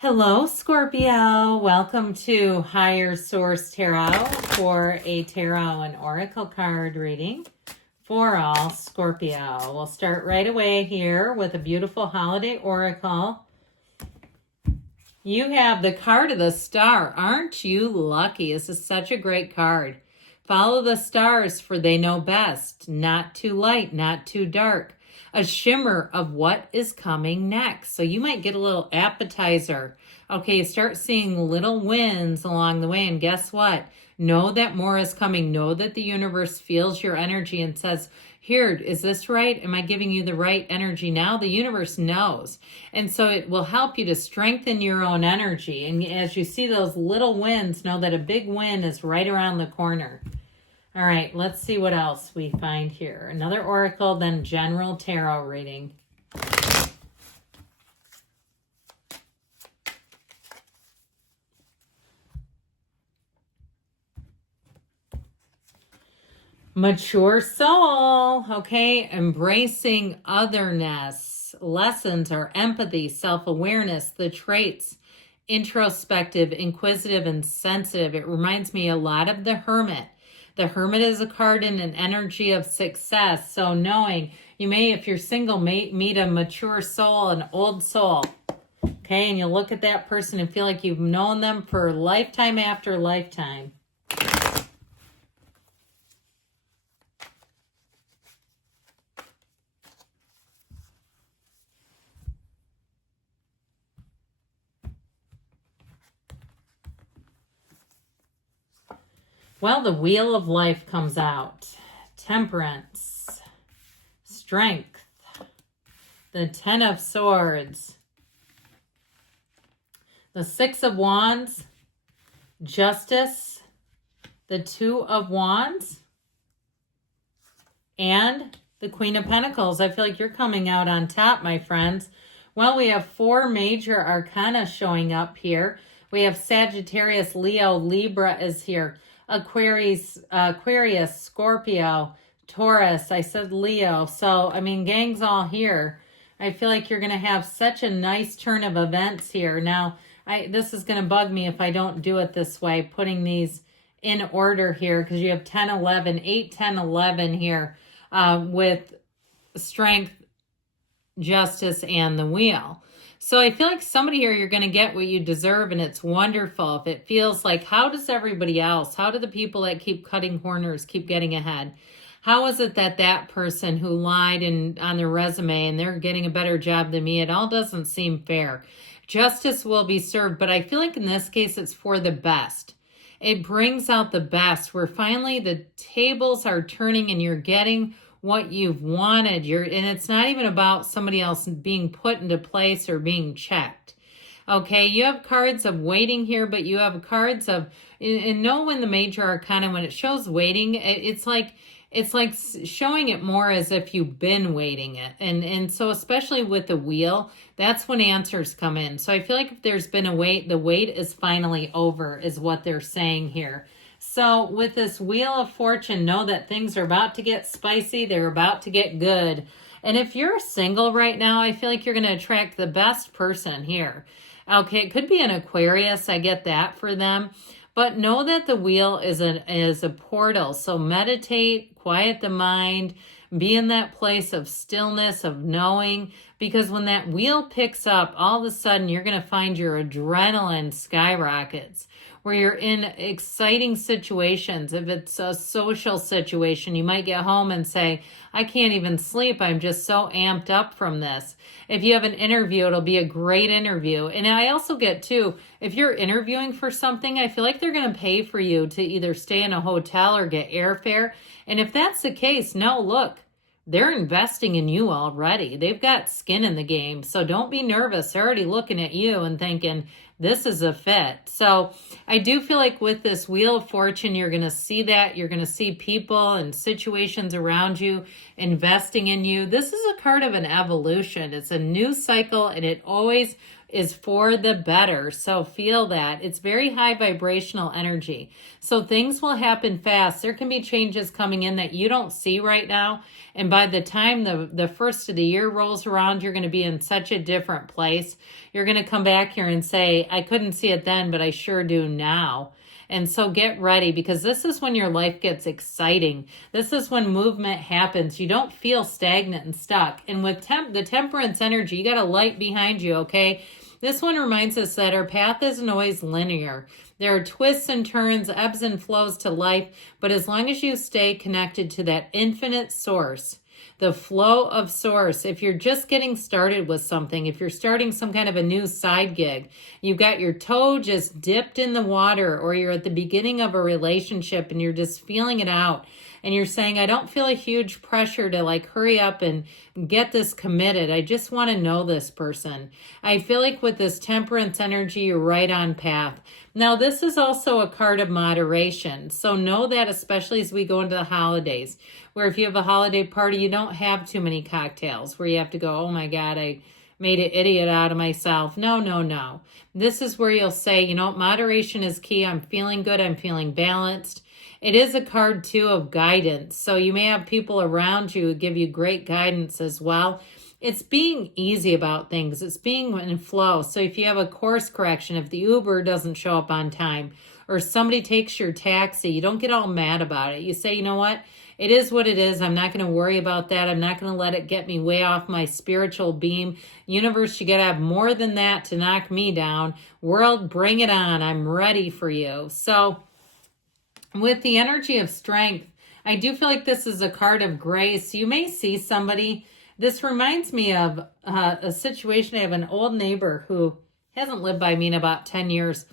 Hello, Scorpio. Welcome to Higher Source Tarot for a tarot and oracle card reading for all Scorpio. We'll start right away here with a beautiful holiday oracle. You have the card of the star. Aren't you lucky? This is such a great card. Follow the stars, for they know best. Not too light, not too dark. A shimmer of what is coming next. So you might get a little appetizer. Okay, you start seeing little wins along the way. And guess what? Know that more is coming. Know that the universe feels your energy and says, here, is this right? Am I giving you the right energy now? The universe knows. And so it will help you to strengthen your own energy. And as you see those little wins, know that a big win is right around the corner. All right, let's see what else we find here. Another oracle, then general tarot reading. Mature soul, okay? Embracing otherness. Lessons are empathy, self-awareness, the traits, introspective, inquisitive, and sensitive. It reminds me a lot of the Hermit. The Hermit is a card in an energy of success. So knowing you may, if you're single, meet a mature soul, an old soul. Okay, and you look at that person and feel like you've known them for lifetime after lifetime. Well, the Wheel of Life comes out. Temperance, strength, the Ten of Swords, the Six of Wands, Justice, the Two of Wands, and the Queen of Pentacles. I feel like you're coming out on top, my friends. Well, we have four major arcana showing up here. We have Sagittarius, Leo, Libra is here. Aquarius, Scorpio, Taurus. I said Leo. So, I mean, gang's all here. I feel like you're going to have such a nice turn of events here. Now, this is going to bug me if I don't do it this way, putting these in order here, because you have 10, 11, 8, 10, 11 here with strength, justice, and the wheel. So I feel like somebody here, you're going to get what you deserve, and it's wonderful. If it feels like, how does everybody else, how do the people that keep cutting corners keep getting ahead? How is it that that person who lied on their resume and they're getting a better job than me? It all doesn't seem fair. Justice will be served, but I feel like in this case, it's for the best. It brings out the best, where finally the tables are turning and you're getting what you've wanted. And it's not even about somebody else being put into place or being checked. Okay, you have cards of waiting here, but you have cards of, and know when the major arcana, when it shows waiting, it's like showing it more as if you've been waiting it. And so especially with the wheel, that's when answers come in. So I feel like if there's been a wait, the wait is finally over, is what they're saying here. So with this Wheel of Fortune, know that things are about to get spicy. They're about to get good. And if you're single right now, I feel like you're going to attract the best person here. Okay, it could be an Aquarius. I get that for them. But know that the wheel is a portal. So meditate, quiet the mind, be in that place of stillness, of knowing. Because when that wheel picks up, all of a sudden you're going to find your adrenaline skyrockets, where you're in exciting situations. If it's a social situation, you might get home and say, I can't even sleep. I'm just so amped up from this. If you have an interview, it'll be a great interview. And I also get too, if you're interviewing for something, I feel like they're going to pay for you to either stay in a hotel or get airfare. And if that's the case, no, look, they're investing in you already. They've got skin in the game. So don't be nervous. They're already looking at you and thinking, this is a fit. So I do feel like with this Wheel of Fortune, you're going to see that. You're going to see people and situations around you investing in you. This is a card of an evolution. It's a new cycle, and it always is for the better. So feel that. It's very high vibrational energy. So things will happen fast. There can be changes coming in that you don't see right now. And by the time the first of the year rolls around, you're going to be in such a different place. You're going to come back here and say, I couldn't see it then, but I sure do now. And so get ready, because this is when your life gets exciting. This is when movement happens. You don't feel stagnant and stuck. And with the temperance energy, you got a light behind you, okay? This one reminds us that our path isn't always linear. There are twists and turns, ebbs and flows to life, but as long as you stay connected to that infinite source, the flow of source, if you're just getting started with something, if you're starting some kind of a new side gig, you've got your toe just dipped in the water, or you're at the beginning of a relationship and you're just feeling it out, and you're saying, I don't feel a huge pressure to like hurry up and get this committed. I just want to know this person. I feel like with this temperance energy, you're right on path. Now, this is also a card of moderation. So know that, especially as we go into the holidays, where if you have a holiday party, you don't have too many cocktails where you have to go, oh my God, I made an idiot out of myself. No, no, no. This is where you'll say, you know, moderation is key. I'm feeling good. I'm feeling balanced. It is a card, too, of guidance. So you may have people around you who give you great guidance as well. It's being easy about things. It's being in flow. So if you have a course correction, if the Uber doesn't show up on time, or somebody takes your taxi, you don't get all mad about it. You say, you know what? It is what it is. I'm not going to worry about that. I'm not going to let it get me way off my spiritual beam. Universe, you got to have more than that to knock me down. World, bring it on. I'm ready for you. So with the energy of strength, I do feel like this is a card of grace. You may see somebody. This reminds me of a situation. I have an old neighbor who hasn't lived by me in about 10 years.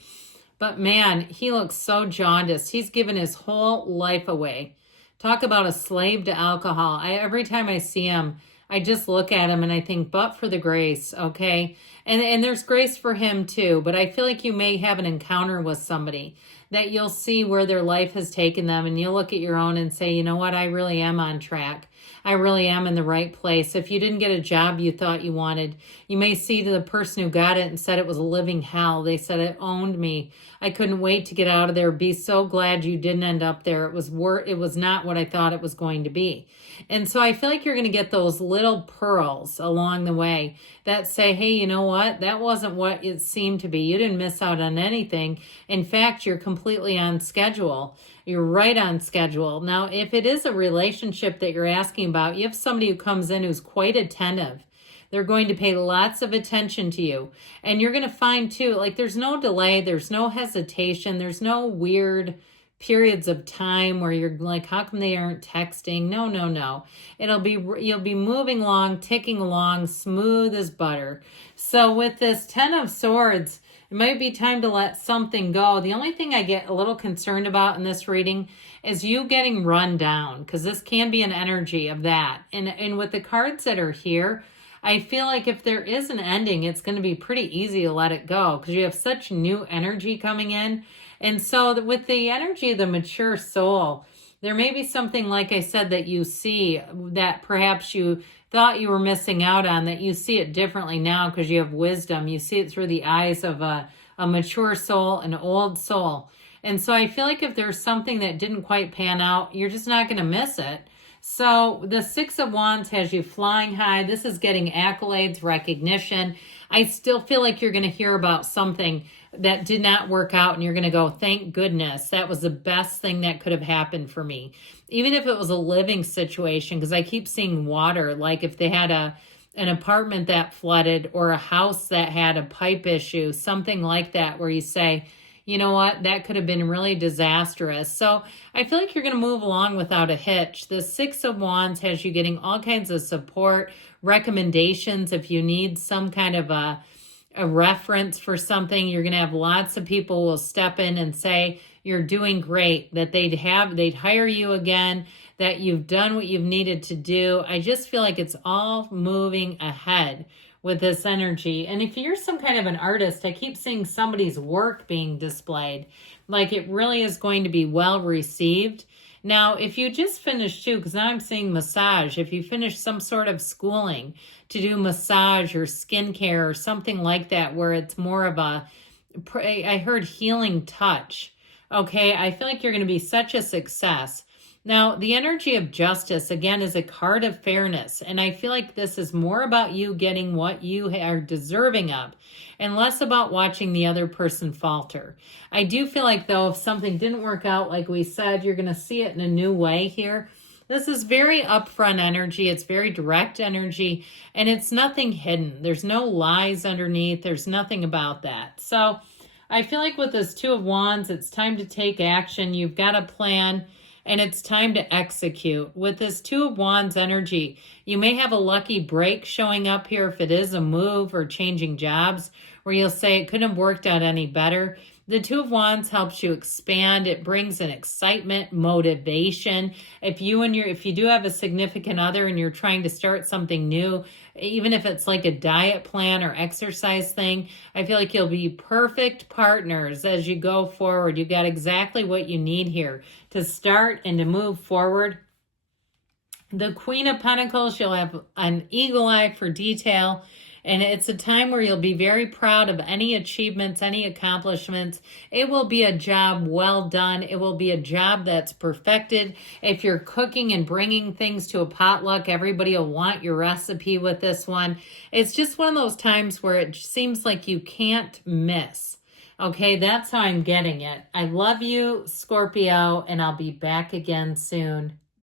But man, he looks so jaundiced. He's given his whole life away. Talk about a slave to alcohol. Every time I see him, I just look at him and I think, but for the grace, okay? And there's grace for him too, but I feel like you may have an encounter with somebody that you'll see where their life has taken them, and you'll look at your own and say, you know what, I really am on track. I really am in the right place. If you didn't get a job you thought you wanted, you may see to the person who got it and said it was a living hell. They said it owned me. I couldn't wait to get out of there. Be so glad you didn't end up there. It was not what I thought it was going to be. And so I feel like you're going to get those little pearls along the way that say, hey, you know what? That wasn't what it seemed to be. You didn't miss out on anything. In fact, you're completely on schedule. You're right on schedule. Now, if it is a relationship that you're asking about, you have somebody who comes in who's quite attentive. They're going to pay lots of attention to you. And you're going to find, too, like there's no delay. There's no hesitation. There's no weird periods of time where you're like, how come they aren't texting? No, no, no. You'll be moving along, ticking along, smooth as butter. So with this 10 of Swords, it might be time to let something go. The only thing I get a little concerned about in this reading is you getting run down, because this can be an energy of that. And with the cards that are here, I feel like if there is an ending, it's going to be pretty easy to let it go, because you have such new energy coming in. And so with the energy of the mature soul, there may be something, like I said, that you see that perhaps you thought you were missing out on, that you see it differently now because you have wisdom. You see it through the eyes of a mature soul, an old soul. And so I feel like if there's something that didn't quite pan out, you're just not going to miss it. So the 6 of Wands has you flying high. This is getting accolades, recognition. I still feel like you're going to hear about something that did not work out and you're going to go, thank goodness, that was the best thing that could have happened for me. Even if it was a living situation, because I keep seeing water, like if they had an apartment that flooded or a house that had a pipe issue, something like that, where you say, you know what, that could have been really disastrous. So I feel like you're going to move along without a hitch. The 6 of Wands has you getting all kinds of support, recommendations. If you need some kind of a reference for something, you're going to have lots of people will step in and say, you're doing great, that they'd hire you again, that you've done what you've needed to do. I just feel like it's all moving ahead with this energy. And if you're some kind of an artist, I keep seeing somebody's work being displayed. Like it really is going to be well received. Now, if you just finished too, because now I'm seeing massage, if you finish some sort of schooling to do massage or skincare or something like that, where it's more of a, I heard healing touch. Okay, I feel like you're going to be such a success. Now, the energy of justice, again, is a card of fairness. And I feel like this is more about you getting what you are deserving of and less about watching the other person falter. I do feel like, though, if something didn't work out, like we said, you're going to see it in a new way here. This is very upfront energy. It's very direct energy, and it's nothing hidden. There's no lies underneath. There's nothing about that. So I feel like with this Two of Wands, it's time to take action. You've got a plan, and it's time to execute. With this Two of Wands energy, you may have a lucky break showing up here if it is a move or changing jobs, where you'll say it couldn't have worked out any better. The Two of Wands helps you expand. It brings an excitement, motivation. If you do have a significant other and you're trying to start something new, even if it's like a diet plan or exercise thing, I feel like you'll be perfect partners as you go forward. You got exactly what you need here to start and to move forward. The Queen of Pentacles, you'll have an eagle eye for detail. And it's a time where you'll be very proud of any achievements, any accomplishments. It will be a job well done. It will be a job that's perfected. If you're cooking and bringing things to a potluck, everybody will want your recipe with this one. It's just one of those times where it seems like you can't miss. Okay, that's how I'm getting it. I love you, Scorpio, and I'll be back again soon.